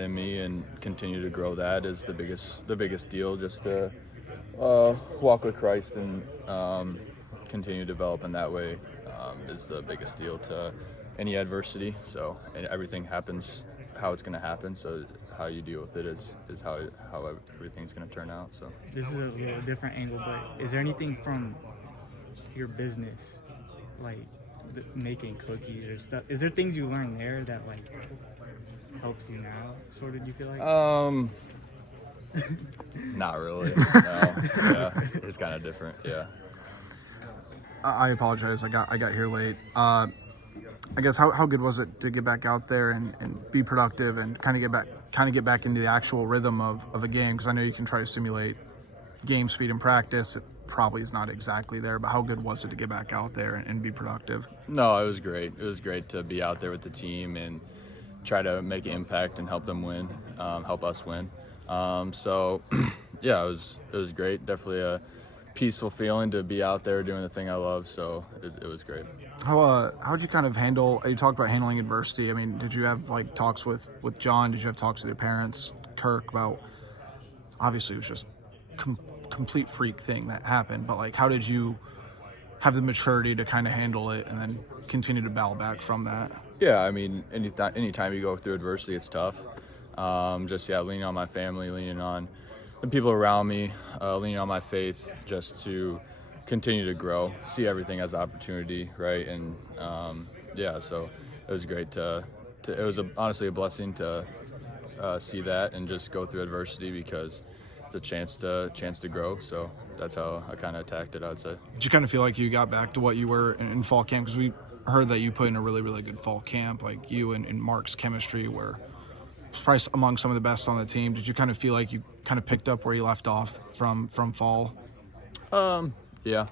in me and continue to grow that is the biggest deal. Just to walk with Christ and continue to develop in that way is the biggest deal to any adversity. So and everything happens how it's going to happen. So how you deal with it is how everything's going to turn out. So This is a little different angle, but is there anything from your business, like making cookies or stuff? Is there things you learned there that like helps you now? Sort of, do you feel like? Not really. No. Yeah, it's kind of different. Yeah. I apologize. I got here late. I guess how good was it to get back out there and be productive and kind of get back into the actual rhythm of a game? Because I know you can try to simulate game speed in practice. It probably is not exactly there, but how good was it to get back out there and be productive? No, it was great. It was great to be out there with the team and try to make an impact and help them win, help us win. So, yeah, it was great. Definitely a peaceful feeling to be out there doing the thing I love. So it was great. How'd you kind of handle? You talked about handling adversity. I mean, did you have like talks with John? Did you have talks with your parents, Kirk, about? Obviously, it was just complete freak thing that happened. But like, how did you have the maturity to kind of handle it and then continue to battle back from that? Yeah, I mean, anytime you go through adversity, it's tough. Leaning on my family, leaning on the people around me, leaning on my faith, just to continue to grow, see everything as an opportunity, right? And so it was great it was honestly a blessing to see that and just go through adversity because it's a chance to grow. So that's how I kind of attacked it, I would say. Did you kind of feel like you got back to what you were in fall camp? Because we heard that you put in a really, really good fall camp, like you and Mark's chemistry were probably among some of the best on the team. Did you kind of feel like you kind of picked up where you left off from fall? Yeah,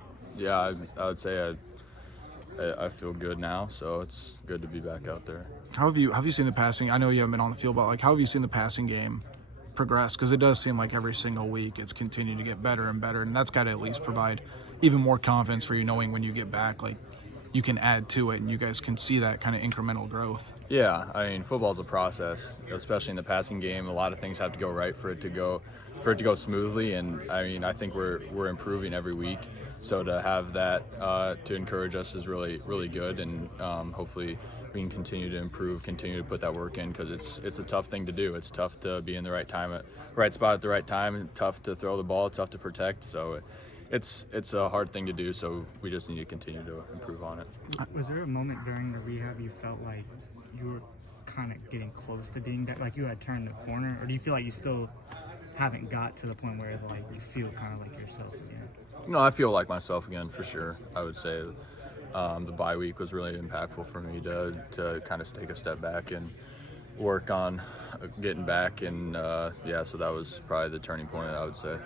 I would say I feel good now, so it's good to be back out there. How have you seen the passing? I know you haven't been on the field, but like, how have you seen the passing game progress? Because it does seem like every single week it's continued to get better and better, and that's got to at least provide even more confidence for you, knowing when you get back, like you can add to it and you guys can see that kind of incremental growth. Yeah, I mean, football's a process, especially in the passing game. A lot of things have to go right for it to go smoothly, and I mean, I think we're improving every week. So to have that to encourage us is really, really good, and hopefully we can continue to improve, continue to put that work in, because it's a tough thing to do. It's tough to be in the right spot at the right time, and tough to throw the ball, tough to protect. So it's a hard thing to do. So we just need to continue to improve on it. Was there a moment during the rehab you felt like you were kind of getting close to being that, like you had turned the corner, or do you feel like you still haven't got to the point where like you feel kind of like yourself again? No, I feel like myself again for sure. I would say the bye week was really impactful for me to kind of take a step back and work on getting back, and so that was probably the turning point, I would say.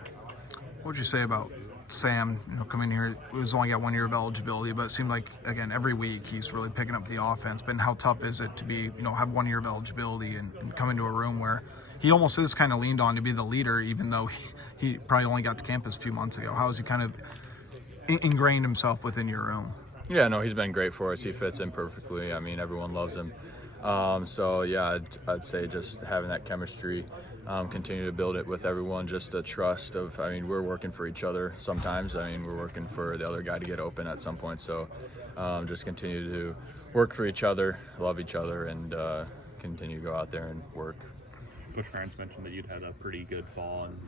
What would you say about Sam, coming here? He was only got 1 year of eligibility, but it seemed like, again, every week he's really picking up the offense. But how tough is it to be, have 1 year of eligibility and come into a room where he almost is kind of leaned on to be the leader, even though he probably only got to campus a few months ago? How has he kind of ingrained himself within your room? Yeah, no, he's been great for us. He fits in perfectly. I mean, everyone loves him. I'd say just having that chemistry, continue to build it with everyone, just a trust of, I mean, we're working for each other sometimes. I mean, we're working for the other guy to get open at some point. So just continue to work for each other, love each other, and continue to go out there and work. Coach Ferentz mentioned that you'd had a pretty good fall, and